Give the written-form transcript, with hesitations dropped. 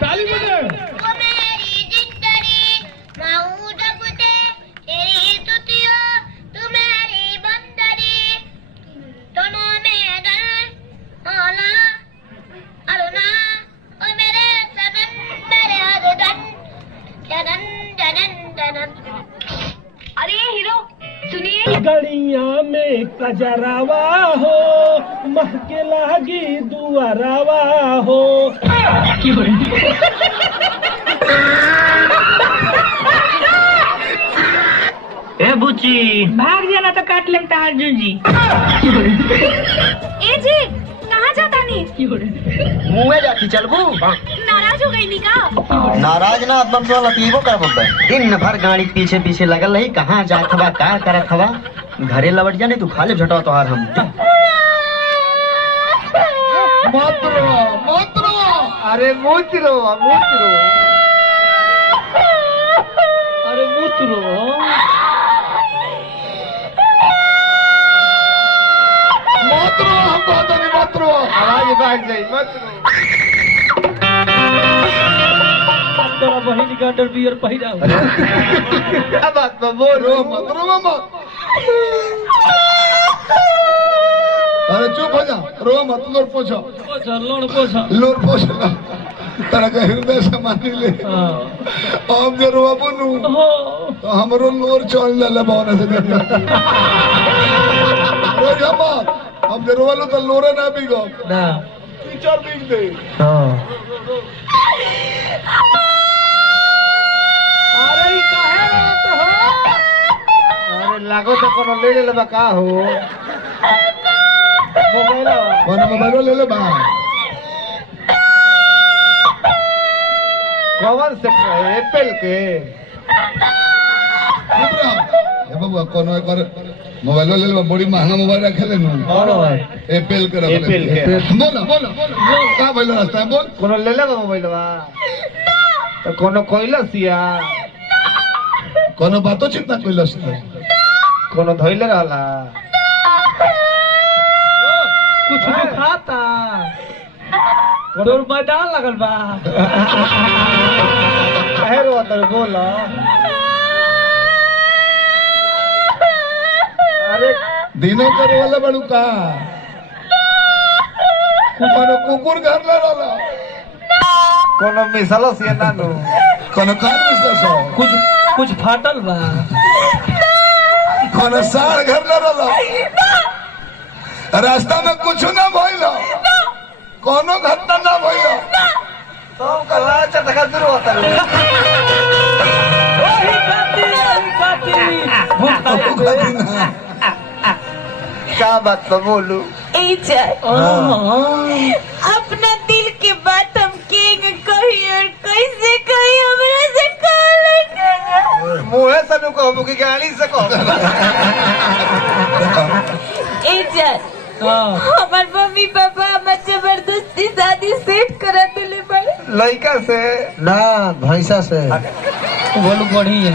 ताली बजाओ। ओ मेरी जिंदगी माऊ जबते तेरी स्तुतियो तू मेरी बंदगी दोनों में डर आला अरुणा ओ मेरे सनन मेरे अदन जनन जनन जनन। अरे हीरो सुनिए। गड़िया में कजरावा हो महके लागी दुआरावा हो। ए बुची भाग जाना तो काट लेता अर्जुन जी। ए जी कहाँ जाता नहीं? मुँह जाती चलबू। नाराज हो गई निका? नाराज ना अब तो लतीबो कर बब्बे। दिन भर गाड़ी पीछे पीछे लगल रही, कहाँ जात हवा का करत हवा। घरे लौट जाने तू खा ले झटवा तोहार हम। मत रो अरे मुत रो अरे मुतरो हम कहते नहीं मत रो, आवाज बैठ जाई मत रो। तोरा बहिन का अंडरवियर पहिरा हो। क्या बात में बोल रो मत। अरे चुप हो जा, रो मत, लोर पोछो लोर पोछो तरह का हृदय से मानी ले। हम जो रो बोलू तो हमरो लोर चल ले बावना से रो जा मत। हम जो रोवालो तो लोरे ना बिगो ना 3-4 दिन दे। अरे ई काहे रोत हो? अरे लागो तो कोनो ले ले का हो मोबाइल ले ले बा। कौन से एप्पल के बाबू कोनो एक बार मोबाइल ले ले, बड़ी महंगा मोबाइल रखे ले नु। एप्पल के रख ले। बोलो का बोल रास्ता बोल। कोनो ले ले मोबाइल बा तो कोनो कोइला सिया कोनो बातो चिंता कोइला सिया कोनो धइले रहला कुछ दुखाता तोर मैदान लगल बा। काहे रोत बोला। अरे दिनों कर वाला बड़ू का कोनो कुकुर घर ला रहला कोनो मिसालो सिया नानो कोनो कार मिसला सो कुछ फाटल बा। कोनो सार घर ला रहला रास्ता में कुछ ना भइलो कोनो घटना ना भइलो तो कला चटका दूर होता रे। क्या बात तो बोलू। अपना दिल के बात हम के कही और कैसे कही हमरा से कह मुँह से नु कहबो कि गाड़ी से कहो। हमार मम्मी पापा हमार जबरदस्ती शादी सेट करा दिले बड़े। लड़का से ना भैंसा से। बोलू बढ़ी है।